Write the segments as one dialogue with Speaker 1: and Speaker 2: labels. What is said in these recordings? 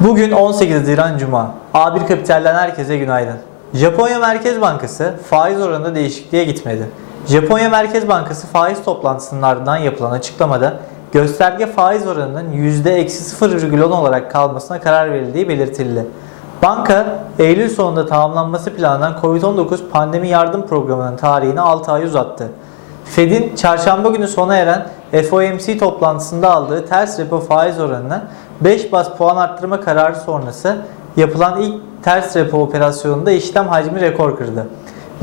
Speaker 1: Bugün 18 Haziran Cuma. A1 Kapital'den herkese günaydın. Japonya Merkez Bankası faiz oranında değişikliğe gitmedi. Japonya Merkez Bankası faiz toplantısının ardından yapılan açıklamada gösterge faiz oranının %-0,10 olarak kalmasına karar verildiği belirtildi. Banka, Eylül sonunda tamamlanması planlanan COVID-19 pandemi yardım programının tarihini 6 ay uzattı. Fed'in çarşamba günü sona eren FOMC toplantısında aldığı ters repo faiz oranını 5 bas puan arttırma kararı sonrası yapılan ilk ters repo operasyonunda işlem hacmi rekor kırdı.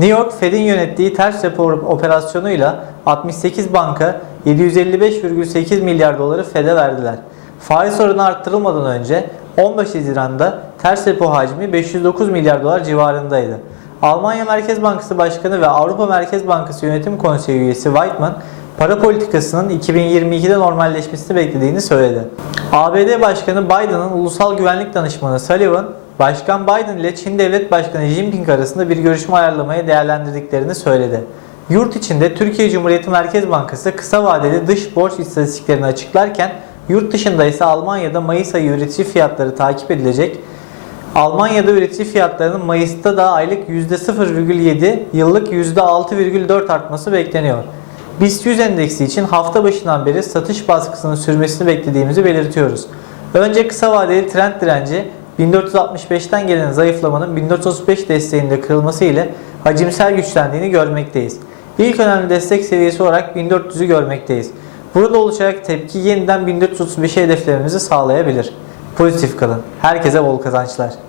Speaker 1: New York Fed'in yönettiği ters repo operasyonuyla 68 banka 755,8 milyar doları Fed'e verdiler. Faiz oranı arttırılmadan önce 15 Haziran'da ters repo hacmi 509 milyar dolar civarındaydı. Almanya Merkez Bankası Başkanı ve Avrupa Merkez Bankası Yönetim Konseyi üyesi Whiteman, para politikasının 2022'de normalleşmesini beklediğini söyledi. ABD Başkanı Biden'ın Ulusal Güvenlik Danışmanı Sullivan, Başkan Biden ile Çin Devlet Başkanı Xi Jinping arasında bir görüşme ayarlamayı değerlendirdiklerini söyledi. Yurt içinde Türkiye Cumhuriyeti Merkez Bankası kısa vadeli dış borç istatistiklerini açıklarken, yurt dışında ise Almanya'da Mayıs ayı üretici fiyatları takip edilecek Almanya'da üretici fiyatlarının Mayıs'ta da aylık %0,7, yıllık %6,4 artması bekleniyor. BIST 100 endeksi için hafta başından beri satış baskısının sürmesini beklediğimizi belirtiyoruz. Önce kısa vadeli trend direnci 1465'ten gelen zayıflamanın 1435 desteğinde kırılması ile hacimsel güçlendiğini görmekteyiz. İlk önemli destek seviyesi olarak 1400'ü görmekteyiz. Burada olacak tepki yeniden 1435'e hedeflememizi sağlayabilir. Pozitif kalın. Herkese bol kazançlar.